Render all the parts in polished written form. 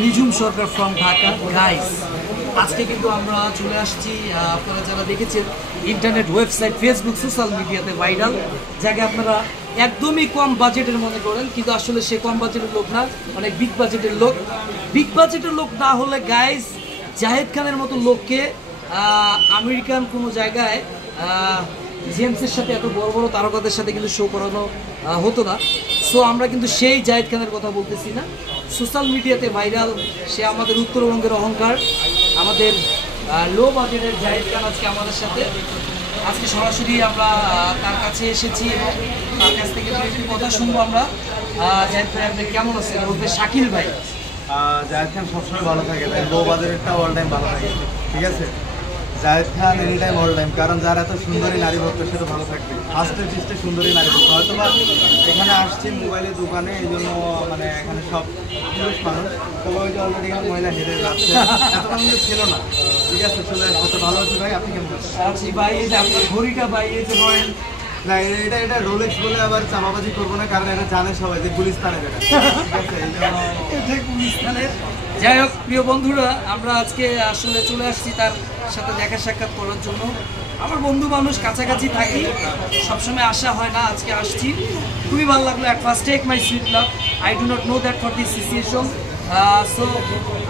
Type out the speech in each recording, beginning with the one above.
Nijhum Sarkar from Dhaka. Guys, আজকে কিন্তু আমরা চলে আসছি, আপনারা যারা দেখেছেন ইন্টারনেট, ওয়েবসাইট, ফেসবুক, সোশ্যাল মিডিয়াতে ভাইরাল, যাকে আপনারা একদমই কম বাজেটের মনে করেন, কিন্তু আসলে সে কম বাজেটের লোক না, অনেক বিগ বাজেটের লোক। বিগ বাজেটের লোক না হলে গাইস জাহেদ খানের মতো লোককে আমেরিকান কোনো জায়গায় জেমসের সাথে এত বড় বড় তারকাদের সাথে কিন্তু শো করানো হতো না। সো আমরা কিন্তু সেই জাহেদ খানের কথা বলতেছি না, সোশ্যাল মিডিয়াতে ভাইরাল, সে আমাদের উত্তরবঙ্গের অহংকার, আমাদের লো বাজেটের জাহেদ খান আজকে আমাদের সাথে। আজকে সরাসরি আমরা তার কাছে এসেছি এবং তার কাছ থেকে একটি কথা শুনবো আমরা। জাহেদ ভাই, আপনি কেমন আছেন? বলতে শাকিল ভাই। জাহেদ খান সবসময় ভালো থাকে, তাই লো বাজারেরটা অল টাইম ভালো থাকে, ঠিক আছে? জাহেদ খান এনি টাইম অল টাইম, কারণ যার এত সুন্দরী নারী ভক্ত সে তো ভালো থাকবে। ফার্স্টের পিস্টে সুন্দরী নারী ভক্ত, হয়তো বা এখানে আসছি মোবাইলের দোকানে, এই জন্য মানে এখানে সব পুরুষ মানুষ, তবে ওই যে অলরেডি এখানে মহিলা হেরে যাচ্ছে, এত কিন্তু ছিল না, ঠিক আছে? চলে আসছে তো ভালো আছে ভাই। আপনি কেমন আছেন? ভাই এই যে আপনার ঘড়িটা ভাই, এই যে বলেন না, এটা রোলেক্স বলে আবার চামাবাজি করবো না, কারণ এটা জানে সবাই যে গুলিস্তানের, এটা গুলিস্তানের। যাই হোক প্রিয় বন্ধুরা, আমরা আজকে আসলে চলে আসছি তার সাথে দেখা সাক্ষাৎ করার জন্য। আমার বন্ধু মানুষ, কাছাকাছি থাকি, সবসময় আসা হয় না, আজকে আসছি, খুবই ভালো লাগলো। At first take my sweet love, I do not know that for this situation. So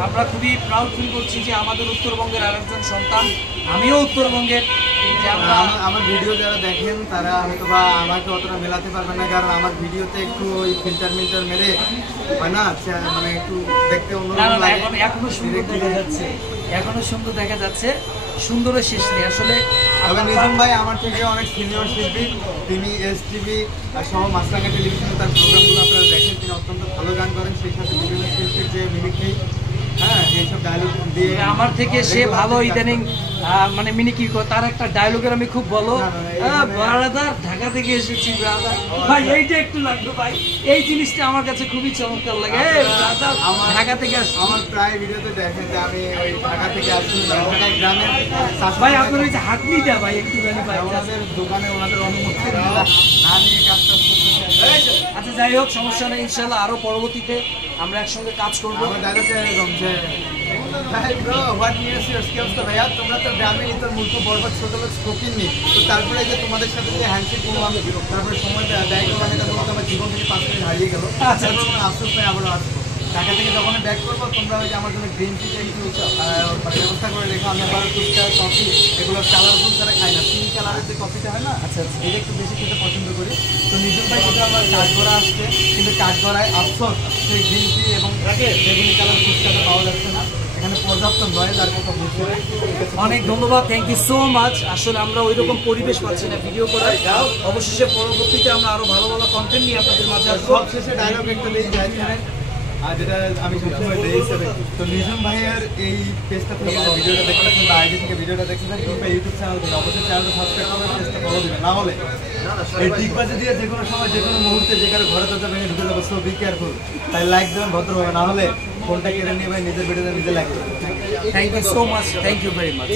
আমরা খুবই প্রাউড ফিল করছি যে আমাদের উত্তরবঙ্গের আরেকজন সন্তান, আমিও উত্তরবঙ্গের। আমার ভিডিও যারা দেখেন তারা হয়তো বা আমাকে অতটা মেলাতে পারবেন না, কারণ আমার ভিডিওতে একটু ওই ফিল্টার মেরে হয় না, মানে একটু দেখতে অন্যরকম লাগে। এখনো সুন্দর দেখা যাচ্ছে, এখনো সুন্দর দেখা যাচ্ছে, সুন্দরের শেষ নেই আসলে। তবে নিঝুম ভাই আমার থেকে অনেক সিনিয়র শিল্পী, তিনি STV সহ মাছরাঙা টেলিভিশনে তার প্রোগ্রামগুলো আপনারা দেখেন, তিনি অত্যন্ত ভালো গান করেন, সেই সাথে বিভিন্ন শিল্পীর যে মিমিক্রি, হ্যাঁ, এইসব ডায়লগ দিয়ে আমার থেকে সে ভালো ইদানিং মানে মিমিক্রি করে। তার একটা ডায়লগের আমি খুব বলো, ব্রাদার ঢাকা থেকে এসেছি ব্রাদার, ভাই এইটা একটু লাগলো ভাই, এই জিনিসটা আমার কাছে খুবই চমৎকার লাগে। ব্রাদার ঢাকা থেকে আসছি, আমার প্রায় ভিডিওতে দেখেন যে আমি ওই ঢাকা থেকে আসছি, ঢাকা গ্রামের ভাই আপনার ওই যে হাতনিটা ভাই একটুখানি ভাই ওনাদের দোকানে ওনাদের অনুমতি না নিয়ে কাজটা করতেছে। আচ্ছা যাই হোক, সমস্যা নেই, ইনশাল্লাহ আরো পরবর্তীতে আমরা একসঙ্গে কাজ করবো। আমার ডায়লগ এরকম যে ভাই bro what news your skills, তো ভাইয়া তোমরা তো গ্রামে তোর মূর্খ বরবাদ ছোট লোক স্পোকিং নি, তো তারপরে যে তোমাদের সাথে যে হ্যান্ডশেক করলাম, তারপরে সময় ব্যয় করলাম, এটা তোমাকে আমার জীবন থেকে 5 মিনিট হারিয়ে গেল। তারপর আমার আফসোস নেই, আবারও আসবো ঢাকা থেকে। যখন ব্যাক করবো তোমরা ওই যে আমার জন্য গ্রিন টিটা একটু ব্যবস্থা করে রেখো, আমি আবার ফুচকা, কফি এগুলো কালারফুল ছাড়া খাই না, পিঙ্ক কালারের যে কফিটা হয় না, আচ্ছা আচ্ছা, এটা একটু বেশি খেতে পছন্দ করি। তো নিজের ভাই কিন্তু আমার কাঠগড়া আসছে, কিন্তু কাঠগড়ায় আফসোস সেই গ্রিন টি এবং বেগুনি কালার ফুচকাটা পাওয়া যাচ্ছে না, এখানে পর্যাপ্ত নয়েজ আর কথা বুঝতে। অনেক ধন্যবাদ, থ্যাংক ইউ সো মাচ। আসলে আমরা ওই রকম পরিবেশ পাচ্ছি না ভিডিও করার, অবশেষে পরবর্তীতে আমরা আরো ভালো ভালো কন্টেন্ট নিয়ে আপনাদের মাঝে আসবো। সবশেষে ডায়লগ একটা দিয়ে যায়, আর যেটা আমি সবসময় দেই হিসেবে, তো নিঝুম ভাইয়ের এই পেজটা থেকে ভিডিওটা দেখতেছেন বা আইডি থেকে ভিডিওটা দেখতেছেন কিংবা ইউটিউব চ্যানেল থেকে, অবশ্যই চ্যানেলটা সাবস্ক্রাইব করবেন, পেজটা ফলো দিবেন, না হলে এই টিকবাজি দিয়ে যে কোনো সময় যে কোনো মুহূর্তে যে কারো ঘরে দরজা ভেঙে ঢুকে যাবো। সো বি কেয়ারফুল, তাই লাইক দেবেন ভদ্রভাবে, না হলে ফোনটা কেড়ে নিয়ে ভাই নিজের ভিডিওতে নিজে লাইক দেবেন। Thank you so much, thank you very much.